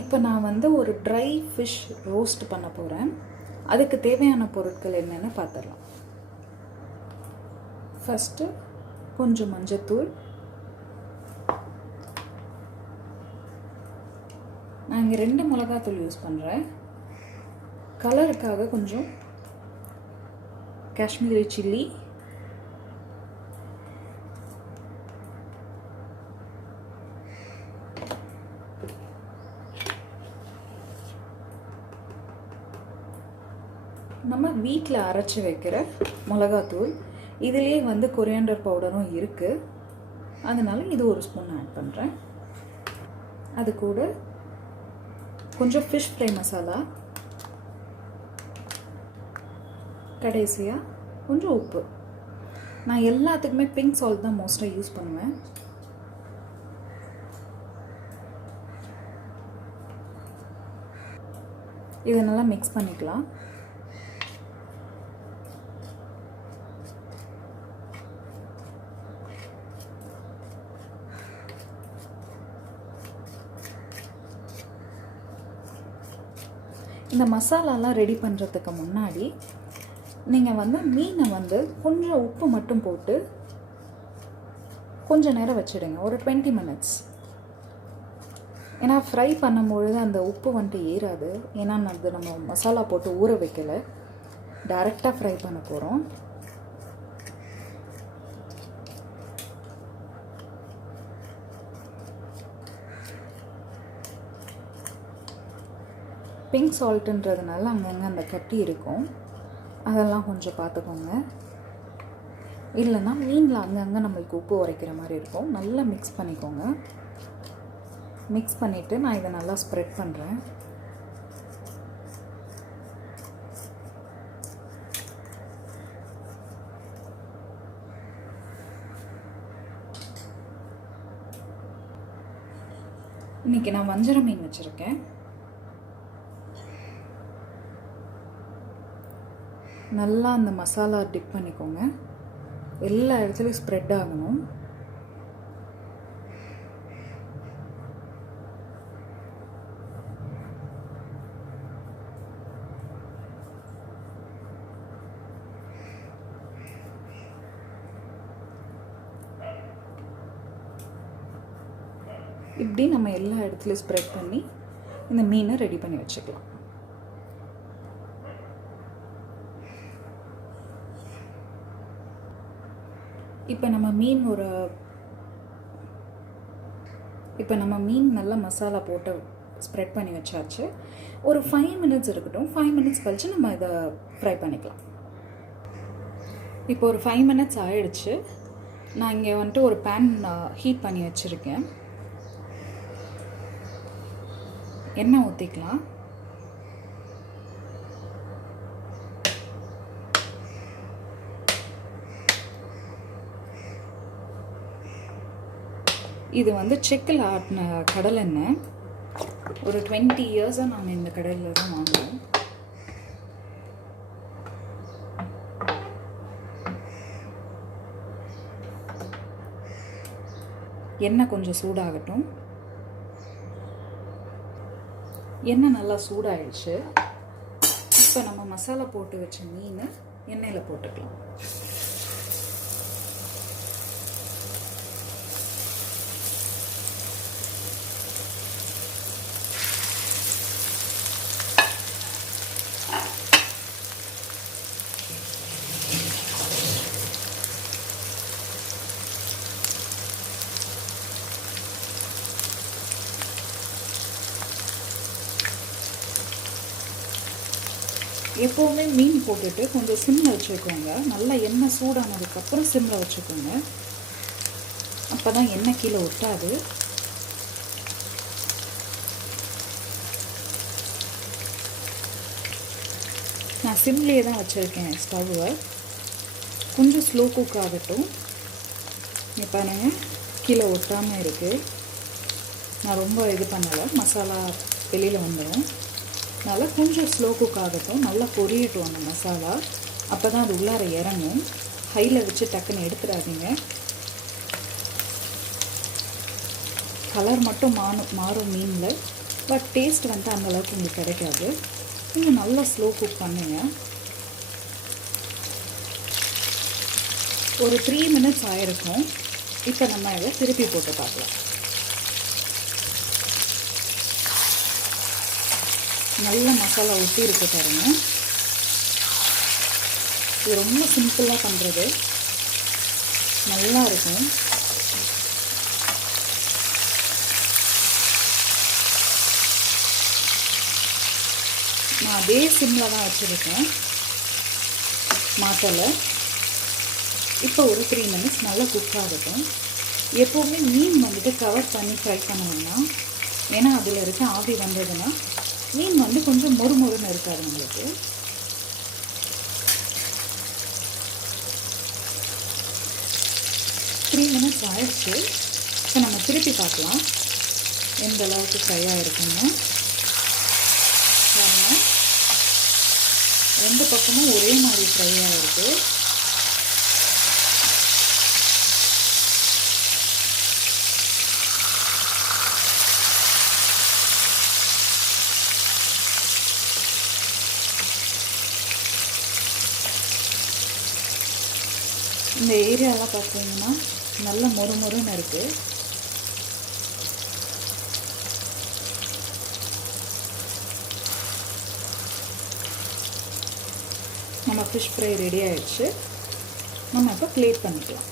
இப்போ நான் வந்து ஒரு ட்ரை ஃபிஷ் ரோஸ்ட் பண்ண போகிறேன். அதுக்கு தேவையான பொருட்கள் என்னென்னு பார்த்துடலாம். ஃபஸ்ட்டு கொஞ்சம் மஞ்சத்தூள். நான் இங்கே 2 மிளகாத்தூள் யூஸ் பண்ணுறேன். கலருக்காக கொஞ்சம் காஷ்மீரி சில்லி, நம்ம வீட்டில் அரைச்சி வைக்கிற மிளகாத்தூள். இதுலேயே வந்து கொரியாண்டர் பவுடரும் இருக்குது, அதனால் இது ஒரு ஸ்பூன் ஆட் பண்ணுறேன். அது கூட கொஞ்சம் ஃபிஷ் ஃப்ரை மசாலா, கடைசியாக கொஞ்சம் உப்பு. நான் எல்லாத்துக்குமே பிங்க் சால்ட் தான் மோஸ்ட்டாக யூஸ் பண்ணுவேன். இதை நல்லா மிக்ஸ் பண்ணிக்கலாம். இந்த மசாலாலாம் ரெடி பண்ணுறதுக்கு முன்னாடி நீங்கள் வந்து மீனை வந்து கொஞ்சம் உப்பு மட்டும் போட்டு கொஞ்சம் நேரம் வச்சுடுங்க, ஒரு 20 minutes. ஏன்னா ஃப்ரை பண்ணும்பொழுது அந்த உப்பு வந்துட்டு ஏறாது. ஏன்னா அது நம்ம மசாலா போட்டு ஊற வைக்கலை, டைரெக்டாக ஃப்ரை பண்ண போகிறோம். பிங்க் சால்ட்டுன்றதுனால அங்கங்கே அந்த கட்டி இருக்கும், அதெல்லாம் கொஞ்சம் பார்த்துக்கோங்க. இல்லைன்னா மீனில் அங்கங்கே நம்மளுக்கு உப்பு உரைக்கிற மாதிரி இருக்கும். நல்லா மிக்ஸ் பண்ணிக்கோங்க. மிக்ஸ் பண்ணிவிட்டு நான் இதை நல்லா ஸ்ப்ரெட் பண்ணுறேன். இன்றைக்கி நான் வஞ்சரம் மீன் வச்சுருக்கேன். நல்லா அந்த மசாலா டிப் பண்ணிக்கோங்க, எல்லா இடத்துலையும் ஸ்ப்ரெட் ஆகணும். இப்படி நம்ம எல்லா இடத்துலையும் ஸ்ப்ரெட் பண்ணி இந்த மீனை ரெடி பண்ணி வச்சுக்கலாம். இப்போ நம்ம மீன் நல்லா மசாலா போட்டு ஸ்ப்ரெட் பண்ணி வச்சாச்சு. ஒரு 5 minutes இருக்கட்டும். 5 minutes கழிச்சு நம்ம இதை ஃப்ரை பண்ணிக்கலாம். இப்போ ஒரு 5 minutes ஆயிடுச்சு. நான் இங்கே வந்துட்டு ஒரு பேன் ஹீட் பண்ணி வச்சுருக்கேன். எண்ணெய் ஊற்றிக்கலாம். இது வந்து செக்கில் ஆட்டின கடலெண்ணெய். ஒரு 20 years நாங்கள் இந்த கடையில் தான் வாங்குவோம். எண்ணெய் கொஞ்சம் சூடாகட்டும். எண்ணெய் நல்லா சூடாயிடுச்சு. இப்போ நம்ம மசாலா போட்டு வச்ச மீன் எண்ணெயில் போட்டுக்கலாம். எப்போவுமே மீன் போட்டுட்டு கொஞ்சம் சிம்மில் வச்சுக்கோங்க. நல்லா எண்ணெய் சூடானதுக்கப்புறம் சிம்மில் வச்சுக்கோங்க, அப்போ தான் எண்ணெய் கீழே ஒட்டாது. நான் சிம்லேயே தான் வச்சுருக்கேன் ஸ்டவ்வை. கொஞ்சம் ஸ்லோ குக் ஆகட்டும். இப்போ பாருங்க, கீழே ஒட்டாமல் இருக்குது. நான் ரொம்ப இது பண்ணலை, மசாலா வெளியில் வந்துடும். அதனால் கொஞ்சம் ஸ்லோ குக் ஆகட்டும். நல்லா பொரியட்டும் அந்த மசாலா, அப்போ தான் அது உள்ளார இறங்கும். ஹையில் வச்சு டக்குன்னு எடுத்துடாதீங்க. கலர் மட்டும் மாறும் மீனில், பட் டேஸ்ட் வந்து அந்தளவுக்கு உங்களுக்கு கிடைக்காது. நீங்கள் நல்லா ஸ்லோ குக் பண்ணுங்க. ஒரு 3 மினிட்ஸ் ஆகிருக்கும். இப்போ நம்ம இதை திருப்பி போட்டு பார்க்கலாம். நல்ல மசாலா ஒட்டி இருக்கு பாருங்க. இது ரொம்ப சிம்பிளாக பண்ணுறது, நல்லா இருக்கும். நான் அதே சிம்மில் தான் வச்சுருக்கேன், மாற்றலை. இப்போ ஒரு 3 மினிட்ஸ் நல்லா குக் ஆகட்டும். எப்போவுமே மீன் வந்துட்டு கவர் பண்ணி ஃப்ரை பண்ணுவோம்னா, ஏன்னா அதில் இருக்க ஆவி வந்ததுன்னா மீன் வந்து கொஞ்சம் மொறுமொறுன்னு இருக்காது நம்மளுக்கு. த்ரீ மினிட்ஸ் ஆயிடுச்சு. இப்போ நம்ம திருப்பி பார்க்கலாம் எந்த அளவுக்கு ஃப்ரை ஆகிருக்குன்னு. பாருங்கள், 2 பக்கமும் ஒரே மாதிரி ஃப்ரை ஆகிருக்கு. இந்த ஏரியாலாம் பார்த்தீங்கன்னா நல்ல மொறுமொறுன்னு இருக்குது. நம்ம ஃபிஷ் ஃப்ரை ரெடி ஆயிடுச்சு. நம்ம இப்போ பிளேட் பண்ணிக்கலாம்.